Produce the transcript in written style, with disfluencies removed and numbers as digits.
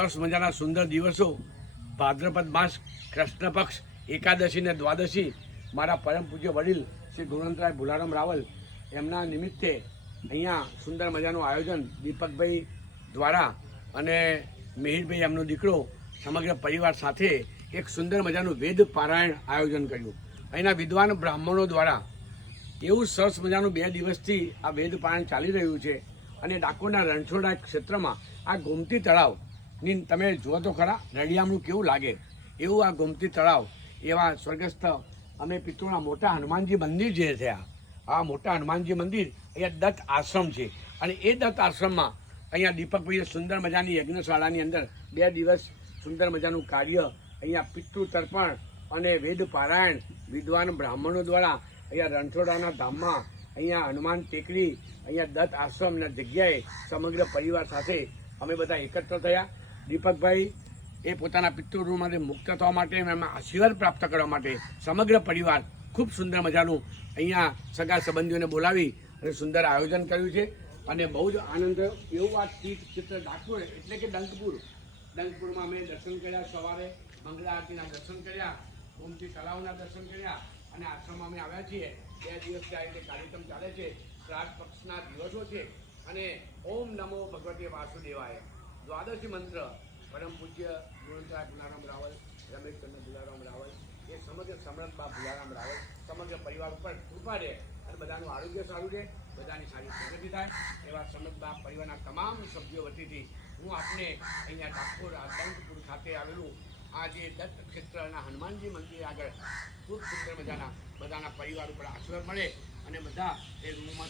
સરસ મજાના સુંદર દિવસો ભાદ્રપદ માસ કૃષ્ણ પક્ષ એકાદશી ને દ્વાદશી મારા પરમ પૂજ્ય વડીલ શ્રી ગુણવંતરાય ભુલારામ રાવલ એમના નિમિત્તે અહીંયા સુંદર મજાનું આયોજન દીપકભાઈ દ્વારા અને મિહિરભાઈ એમનો દીકરો સમગ્ર પરિવાર સાથે એક સુંદર મજાનું વેદ પારાયણ આયોજન કર્યું। અહીંના વિદ્વાન બ્રાહ્મણો દ્વારા એવું સરસ મજાનું 2 દિવસથી આ વેદ પારાયણ ચાલી રહ્યું છે અને ડાકોરના રણછોડના ક્ષેત્રમાં આ ગોમતી તળાવ ની તમે જુઓ તો ખરા, રળિયામણું કેવું લાગે એવું આ ગોમતી તળાવ, એવા સ્વર્ગસ્થ અમે પિતૃના મોટા હનુમાનજી મંદિર જે થયા, આ મોટા હનુમાનજી મંદિર અહીંયા દત્ત આશ્રમ છે અને એ દત્ત આશ્રમમાં અહીંયા દીપકભાઈએ સુંદર મજાની યજ્ઞશાળાની અંદર 2 દિવસ સુંદર મજાનું કાર્ય અહીંયા પિતૃ તર્પણ અને વેદ પારાયણ વિદ્વાન બ્રાહ્મણો દ્વારા અહીંયા રણછોડાના ધામમાં અહીંયા હનુમાન ટેકરી અહીંયા દત્ત આશ્રમના જગ્યાએ સમગ્ર પરિવાર સાથે અમે બધા એકત્ર થયા। દીપકભાઈ એ પોતાના પિતૃઋણમાંથી મુક્ત થવા માટે એમાં આશીર્વાદ પ્રાપ્ત કરવા માટે સમગ્ર પરિવાર ખૂબ સુંદર મજાનું અહીંયા સગા સંબંધીઓને બોલાવી અને સુંદર આયોજન કર્યું છે અને બહુ જ આનંદ થયો। એવું આ તીર્થ ક્ષેત્ર ડાકોર એટલે કે ડંકપુરમાં અમે દર્શન કર્યા, સવારે મંગળા આરતીના દર્શન કર્યા, ગોમતી તળાવના દર્શન કર્યા અને આશ્રમમાં અમે આવ્યા છીએ। 2 દિવસથી આ રીતે કાર્યક્રમ ચાલે છે, શ્રાદ્ધ પક્ષના દિવસો છે અને ઓમ નમો ભગવતે વાસુદેવાય દ્વાદશી મંત્ર પરમ પૂજ્ય ગુણવંતરાય ભુલારામ રાવલ, રમેશચંદ્ર ભુલારામ રાવલ, એ સમગ્ર સમરથ બા ભુલારામ રાવલ સમગ્ર પરિવાર ઉપર કૃપા રહે અને બધાનું આરોગ્ય સારું રહે, બધાની સારી પ્રગતિ થાય એવા સમરથ બા પરિવારના તમામ સભ્યો વતીથી હું આપને અહીંયા ડાકોર ડંકપુર ખાતે આવેલું આ જે દત્ત ક્ષેત્રના હનુમાનજી મંદિર આગળ ખૂબ સુંદર મજાના બધાના પરિવાર ઉપર આશીર્વાદ મળે અને બધા એ રૂમમાં